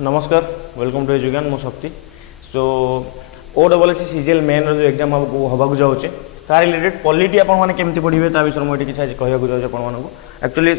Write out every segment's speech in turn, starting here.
नमस्कार welcome to एजुगान मो शक्ति सो ओडब्ल्यूएससी सीजीएल मेन जो एग्जाम हवा जाऊँचे तार रिलेटेड पॉलिटी आपमती पढ़े ता विषय मुझे किसी कहूँ चाहूँगी आपको एक्चुअली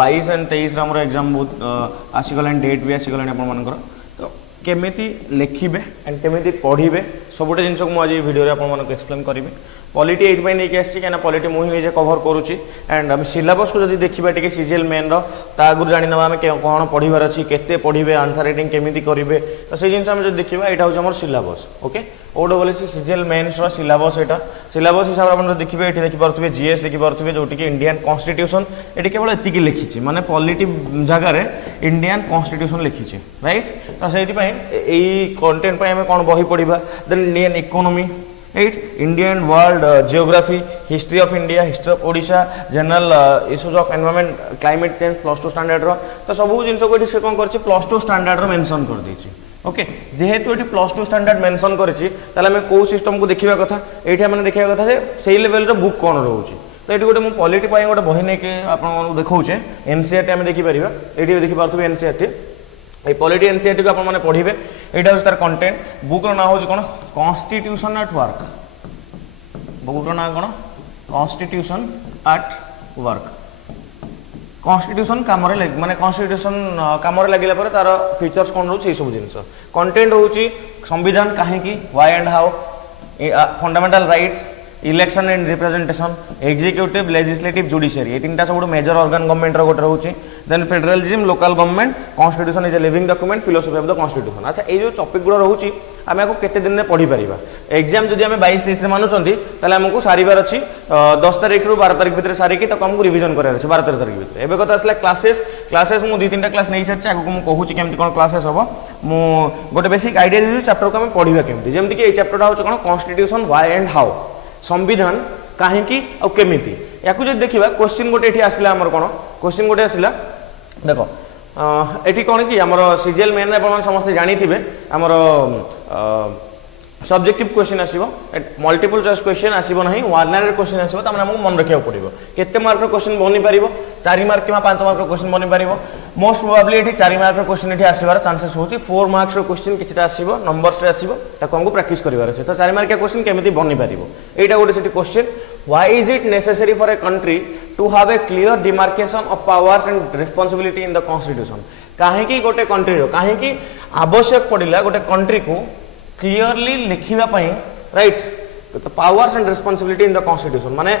22 एंड 23 आम एग्जाम बहुत आसीगला डेट भी आसीगला आपर तो केमी लिखे एंड केमी पढ़े सबुटे जिनस को मुझे भिडियो आपको एक्सप्लेन करी पॉलिटी ये नहीं आसी कहीं पॉलिटी मुझे निजे कवर करुच्ची एंड आम सिलेबस को जब देखा टे सीजीएल मेन आगुरी जाना आम कौन पढ़ार अच्छी केते पढ़े आंसर राइटिंग केमी करेंगे तो से जिन जो देखा यहाँ हूँ syllabus okay OWSC CGL mains syllabus यहाँ सिलेबस हिसाब से देखिए ये देखिपे जीएस देखिपे जो कि इंडियन कॉन्स्टिट्यूशन ये केवल एति लिखी माने पॉलिटी जगार इंडियन कॉन्स्टिट्यूशन लिखी राइट तो से कंटेंट आम कौन बही पढ़ा then Indian economy right Indian world geography history of India history of Odisha general issues of environment climate change +2 standard तो सब जिन को ये कौन कर +2 स्टैंडर्ड मेंशन कर देछि ओके जेहेतु ये +2 स्टैंडर्ड मेंशन करेछि ताले हमें को सिस्टम को देखिबा कथा एठी हमने देखिबा कथा जे सेही लेवल रो बुक कोन रहउछि तो ये गोटे पॉलिटी गोटे बही नहीं कि आपको देखा एनसीईआरटी आम देखिपर ये देखिपे एनसीईआरटी ये पॉलिटी एनसीईआरटी को आपने पढ़े यहाँ हूँ तार कंटेंट बुक ना हूँ कौन कॉन्स्टिट्यूशन एट वर्क बुक ना कौन कॉन्स्टिट्यूशन एट वर्क कॉन्स्टिट्यूशन कम माने कॉन्स्टिट्यूशन कम लगे तार फीचर्स कौन रोचे सब जिन कंटेंट हूँ संविधान कहीं why and how fundamental rights election and representation executive legislative judiciary ये तीन सब मेजर ऑर्गन गवर्नमेंट गोटे रोचे then federalism local government constitution is a living document philosophy of the constitution अच्छा ये जो टॉपिक गुड़ा रोचे आम आपको केते दिन में पढ़ी पारिबा एग्जाम जदि आम 22-23 मानुंट ताले आमको सारिबार अच्छी 10 तारीख रु 12 तारीख भितर सारिकी तो आमको रिविजन करार अच्छे 12-13 तारीख भितर एबे कथा आसला क्लासेस मु 2-3टा क्लास नहीं सारी आगको मुझे कहूँ केमती कौन क्लासेस हम मु गोटे बेसिक आइडिया देती चैप्टर को आम पढ़ा केमती जमीन कि चैप्टर हूँ कौन कॉन्स्टिट्यूशन व्हाई एंड हाउ संविधान कहीं और केमिति या देखा क्वेश्चन गोटे ये आसला आमर कौन क्वेश्चन गोटे आसला देख ये कौन कि आमर सीजीएल मेन आप समस्त जानी आमर सब्जेक्टिव क्वेश्चन आसो मल्टीपल चॉइस क्वेश्चन आसो ना वन लाइन क्वेश्चन आसो तो आमको मन रखा पड़ो केते मार्क क्वेश्चन बनी पार 4 मार्क कि 5 मार्क क्वेश्चन बनी पार मोस्ट प्रोबेबली ये 4 मार्क क्वेश्चन ये आसबार चांसेस होती 4 मार्क्स क्वेश्चन किसी आसो नंबर्स आसो आमको प्रैक्टिस करार अच्छे तो 4 मार्क क्वेश्चन केमी बनी पार यहाँ गोटे से question why is it necessary for a country to have a clear demarcation of powers and responsibility in the constitution कहीं गोटे कंट्री कहीं आवश्यक पड़ा गोटे कंट्री को क्लियरली लिखा right powers and responsibility in the constitution माने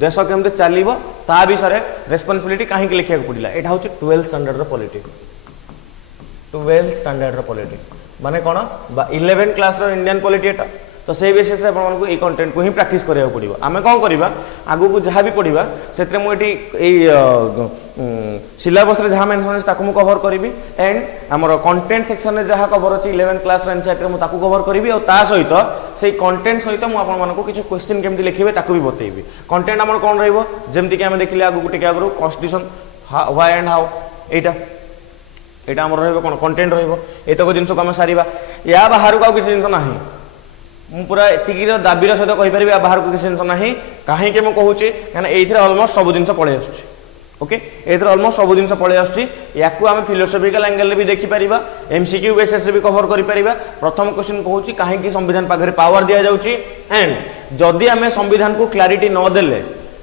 देश केमते चलिबो ता विषय रेस्पॉन्सिबिलिटी कहीं लिखा पड़ा यहाँ हूँ 12th standard polity 12th standard polity माने कौन 11th क्लास इंडियन पॉलिटी एटा तो से बेसिस आपको ये कंटेंट को ही प्रैक्टिस करा पड़ो आम कौन करवा आगू को जहाँ भी पढ़ा से मुझे सिलेबस जहाँ मेंशन अच्छे कवर करी एंड आमर कंटेंट सेक्शन में जहाँ कवर अच्छी 11th क्लास एनसीईआरटी मुझे कवर करी और ता सहित से कंटेंट सहित मुझे किसी क्वेश्चन केमती लिखे भी बतेबी कंटेंट आम कौन रमती आम देखिए आगू टे आगु कॉन्स्टिट्यूशन व्हाई एंड हाउ यहाँ आम रहा कंटेंट रतक जिन को आम सारा या बाहर को किसी जिन ना पूरा एतिक दाबीर सहित कहीपरि बाहर को किसी जिन ना कहीं मुझे कहूँ कहीं ये अलमोस्ट सब जिन पलि आसूँ ओके ये अलमोस्ट सब जिन पलि आसूँ आम फिलोसफिकल एंगल भी देखिपर एमसीक्यू बेसिस भी कवर कर प्रथम क्वेश्चन कहूँ कहीं संविधान पाखे पावर दि जाऊँगी एंड जदि आम संविधान को क्लारिटी नदेले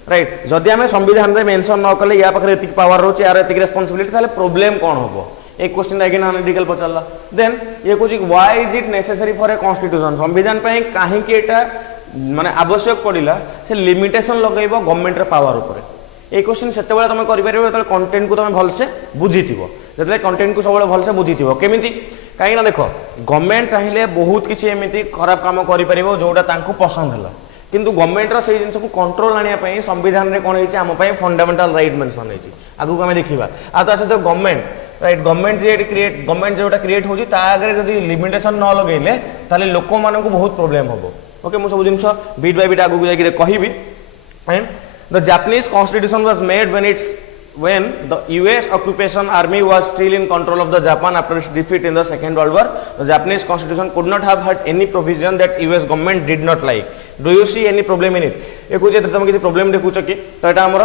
राइट जदि आम संविधान में मेंशन न कले या पाखे एतिक पावर रोचे यार एतिक रेस्पॉन्सिबिलिटी ताले प्रॉब्लम कौन हम एक क्वेश्चन आगे एनालिटिकल पचारा देन ये कहूँ why is it necessary for a constitution संविधान कहीं माने आवश्यक पड़ा से लिमिटेशन लगे गवर्नमेंट पावर उपर ये क्वेश्चन से तुम कर कंटेंट को तुम भलसे बुझी जो कंटेंट को सब भलसे बुझी केमी कहीं देख गवर्नमेंट चाहिए बहुत किसी एमती खराब काम कर जोटा पसंद है किंतु गवर्नमेंट से जिन को कंट्रोल आने संविधान में कौन होम फंडामेंटल राइट मेंशन होती आगू आम देखा आ तो सहित गवर्नमेंट राइट गवर्नमेंट जोटा क्रिएट होगी आगे जब लिमिटेशन न लगे ताले लोक मान बहुत प्रोब्लेम हम ओके मुझे सब जिन बिट बाय बिट आगू जाकि कहबी and the Japanese constitution was made when the US occupation army was still in control of the Japan after its defeat in the Second World War. The Japanese constitution could not have had any provision that US government did not like. Do you see any problem in it? ये कुछ तुम किसी problem देखुच कि तो यहाँ आमर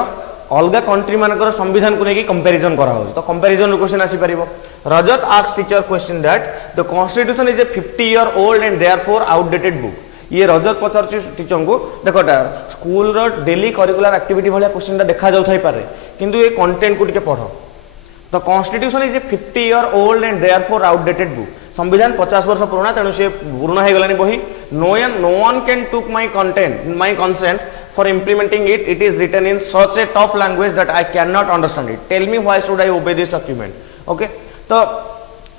अलग country मानकर संविधान को लेकिन कंपैरिजन करा हो तो कंपैरिजन क्वेश्चन आसी परिबो Rajat asked teacher question that the constitution is a 50 year old and therefore outdated book ये रजत पचारछि टीचर को देखोटा स्कूल रो डेली करिकुलर एक्टिविटी भलिया क्वेश्चन देखा जाउ थाई पारे किंतु ये कंटेंट को टिके पढ़ो the constitution is a 50 year old and therefore outdated book संविधान 50 वर्ष पुराना तेणु से पुराना हो गलानी बही no one can took my content my consent for implementing it is written in such a tough language that I can not understand it tell me why should I obey this document okay तो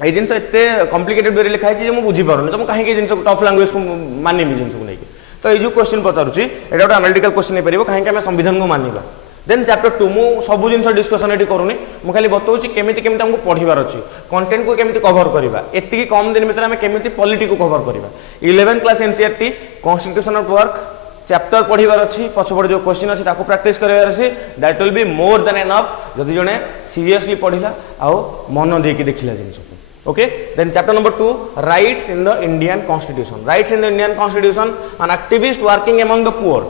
ये जिनस एते complicated वे लिखा है जे मु बुझी पारुनी तो मु काहे के जिनस टफ लैंग्वेज को मानिबी जिनस को लेके तो ये जो क्वेश्चन पचारुची एटा गोटे एनालिटिकल क्वेश्चन हे परिबो काहे के हम संविधान को मानिबा देन चैप्टर 2 मु सब जिन डिस्कसन ये करूनी मु खाली बताऊँ केमी केमी हमको पढ़ार अच्छी कंटेंट को केमी कवर करवा एति कम दिन भर आम केमी पॉलिटी को कवर करवा 11 class NCERT constitution of work chapter पढ़ार अच्छी पछपटे जो क्वेश्चन अच्छी ताको प्रैक्टिस करार अच्छी that will be more than enough जदि जड़े सीरियसली पढ़ला आउ मन देकी देखला जिन okay then chapter number 2 rights in the Indian constitution rights in the Indian constitution an activist working among the poor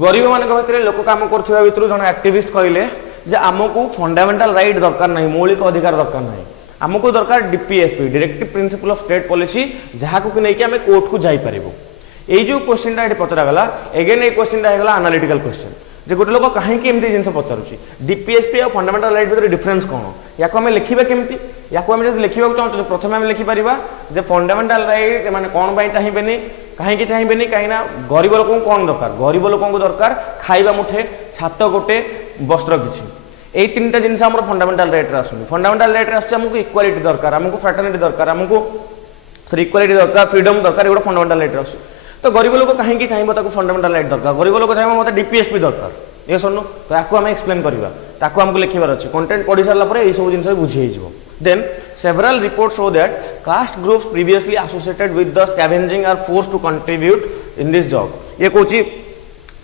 गरीब मान भितर लोक काम कर भितर जन एक्टिविस्ट कहले जे आमको फंडामेंटल राइट दरकार नहीं मौलिक अधिकार दरकार नहीं आमको दरकार DPSP directive principle of state policy जहाँ को लेकिन आम कोर्ट को जापर ये जो क्वेश्चन ये पचरागला एगेन ये क्वेश्चन है एनालिटिकल क्वेश्चन जे गोटे लोक कहीं जिन पचारुच्छी डीपीएसपी और फंडामेंटल राइट भर डिफरेन्स कौन या लिखा केमती या लिखा चाहते प्रथम आम लिखिपर जे फंडामेंटल राइट मैंने कौन चाहिए कहीं चाहिए कहीं गरीब लोक कौन दरकार गरीब लोक दरकार खाइबा मुठे छात गोटे वस्त्र किसी यही तीन जिन फंडामेंटल राइट आसुनी फंडामेंटल राइट आमको इक्वालिटी दरकार आमको फ्रैटर्निटी दरकार आमको इक्वालिटी दरकार फ्रीडम दरकार ये फंडामेंटल राइट आस तो गरीब लोक कहीं चाहिए फंडामेंटल राइट दरकार गरीब लोक चाहिए मतलब डीपीएसपी दरकार ये सुनो तो आपको आम एक्सप्लेन करवा आमको लिखार अच्छे कंटेंट पढ़ी सारा ये सब जिन बुझी then several reports show that caste groups previously associated with the scavenging are forced to contribute in this job ये कोची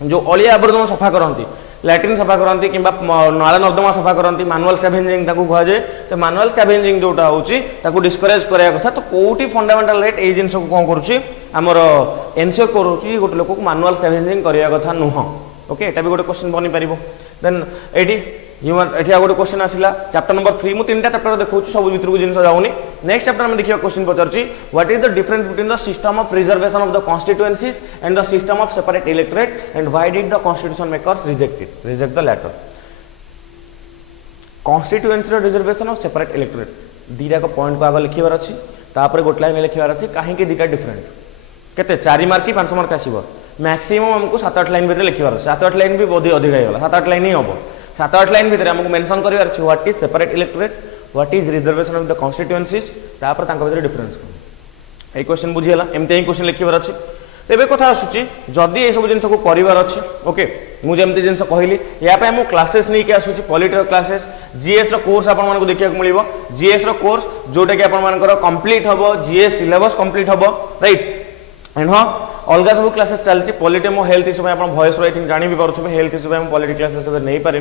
जो अलिया आवर्जन सफा करती लैट्रिन सफा करती कि नाला नर्दमा सफा करती मैनुअल स्कैवेंजिंग कह जाए तो मैनुअल स्कैवेंजिंग जोटा होची डिस्करेज कराया कथा तो कोटी फंडामेंटल राइट ये जिन को कौन करुच्ची आमर एनश्योर करुच्ची गोटे लोक मैनुअल स्कैवेंजिंग कराया कथा नुह ओके एटा भी गोटे क्वेश्चन बनी पार देन एटी ह्यूमन एठी गोटे क्वेश्चन आसिला चैप्टर नंबर 3 मु तीनटा चैप्टर देखौ सब भीतर को जिन जाउनी नेक्स्ट चैप्टर में देखियो क्वेश्चन पचारची what is the difference between the system of preservation of the constituencies and the system of separate electorate and why did the constitution makers reject the latter constituency reservation और separate electorate दीटा को point को आगे लिखिबार अछि तापर गोट line लिखिबार अछि काहे के दीटा डिफरेंट केते 4 मार्क की 5 मार्क आसीबो मैक्सिमम हमको 7-8 लाइन भीतर लिखिबार अछि 7-8 लाइन भी बहुत अधिक होगा 7-8 लाइन ही हम 7-8 लाइन भीतर हमको मेंशन करिवार अछि what is separate electorate what is reservation of the constituencies तापर तांका भीतर डिफरेंस ए क्वेश्चन बुझियला एमते ही क्वेश्चन लिखिबार अछि तेबे कथा आसुची जदि ए सब जिंस को परिवार अछि ओके मु जेमते जिंस कहली या पे हम क्लासेस नै के आसुची पॉलिटिकल क्लासेस जीएस रो कोर्स आपन मानको देखिया को मिलिबो जीएस रो कोर्स जोटा कि आपन मानकर कंप्लीट हबो जीएस सिलेबस कंप्लीट हबो राइट एंड हां अलग सब क्लासेस चलती पॉलिटी मो हेल्थ इश्यू आप वॉइस आई थिंक जानी भी पारे हेल्थ इश्यू में पॉलिटी क्लासेस नहीं पारे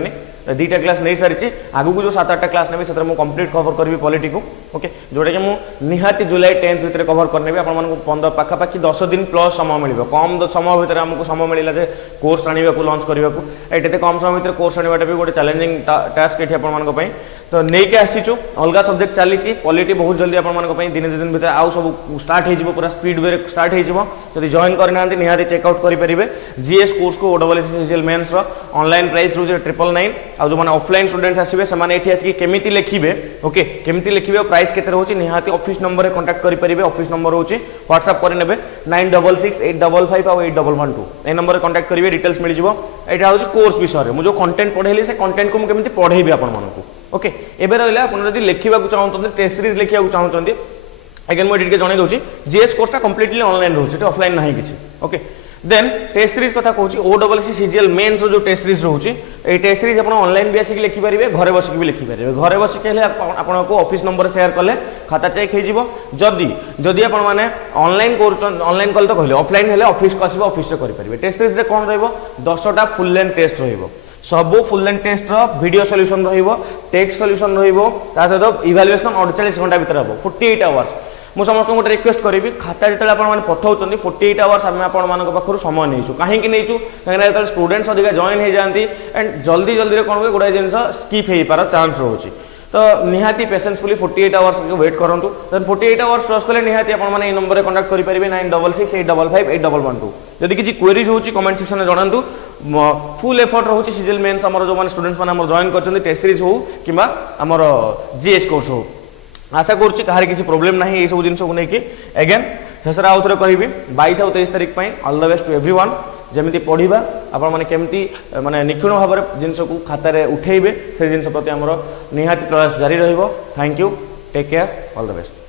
दुईटा क्लास नहीं सारी आगु को जो 7-8 क्लास नेबी से कंप्लीट कवर करी पॉलिटी को ओके जोटा कि मुझे निहाती जुलाई 10th भितर कवर करनेबी आपको 15 पाखापाखि 10 दिन प्लस समय मिल कम समय भितर आमको समय मिलला जे कोर्स आने को लॉन्च करने को ये कम समय भितर कोर्स आने भी गोटे चैलेंजिंग टास्क ये आप तो नहीं के आसीचु अलग सब्जेक्ट चली पॉलिटी बहुत जल्दी आपन दिन 2 दिन भीतर आउ सब स्टार्ट हो पूरा स्पीड वे स्टार्ट हो जॉइन करना निहाती चेकआउट करेंगे जीएस कोर्स को ओडब्ल्यूएससी मेन्स ऑनलाइन प्राइस रोज 999 आ जो मैंने ऑफलाइन स्टूडेंट्स आसवे से आसिक केमिति लिखिबे ओके केमिति लिखिबे प्राइस केते रहउची निहाती ऑफिस नंबर रे कांटेक्ट करि परिबे ऑफिस नंबर होची व्हाट्सएप करि नेबे 966855 और 8112 ए नंबर रे कांटेक्ट करिवे डिटेल्स मिल जिवो एटा होची कोर्स विषय रे मु जो कंटेंट पढेली से कंटेंट को मु केमिति पढेबी आपन मानकू ओके एबे रहला अपन जदि लेखिबा को चाहउतन टेस्ट सीरीज लेखिबा को चाहउतन अगेन मु डिटेल जणाई दोची जीएस कोर्सटा कंप्लीटली ऑनलाइन रहउची ऑफलाइन नाही किछि ओके देन टेस्ट सीरीज कथा कहूँ ओडब्ल्यूएससी सीजीएल मेन्स जो टेस्ट सीरीज रोचे ये टेस्ट सीरीज आप ऑनलाइन भी आसिक लिखिपारे घरे बसिक भी लिखिपारे घरे बसिक आपको ऑफिस नंबर शेयर कले खाता चेक हो जदि जदि आप ऑनलाइन ऑनलाइन कले तो कहले ऑफलाइन हेले ऑफिस को आसो ऑफिस करेंगे टेस्ट सीरीज कौन रहा 10टा फुल लेंथ टेस्ट रही सब full length test video solution text solution सहित इवैल्यूएशन 48 घंटा भीतर हम 48 आवर्स मु समस्त गोटे रिक्वेस्ट करी खाता जो आप पठाऊँ 48 आवर्स आम आप समय नहीं कहीं कहीं स्टूडेंट्स अधिक जॉइन हो जाती एंड जल्दी जल्दी कौन हुए गुड़ाए जिन स्कीप हो पार चान्स रोचे तो निहाती पेसेंसफुली 48 आवर्स वेट करूँ देन 48 आवर्स क्रॉस कले निहाती आपने नंबर कंटाक्ट करेंगे 9668558112 जदि किसी क्वेरीज होची कमेंट सेक्शन में जनातु फुल एफर्ट रोचे सीजीएल मेन्स आमर जो स्टूडेंट्स मैंने जॉइन कर टेस्ट सीरीज हो कि आमर जीएस कोर्स हो आशा करुच्ची कहार किसी प्रोब्लेम ना ये सब जिन को लेकिन एगेन शेष आउ थे कहि 22 और 23 तारीख all the best to everyone जमी पढ़ा आपण केमती माने निखुण भाव में जिन को खातार उठेबे से जिन प्रति आमर निहाती प्रयास जारी रहिबो thank you take care all the best.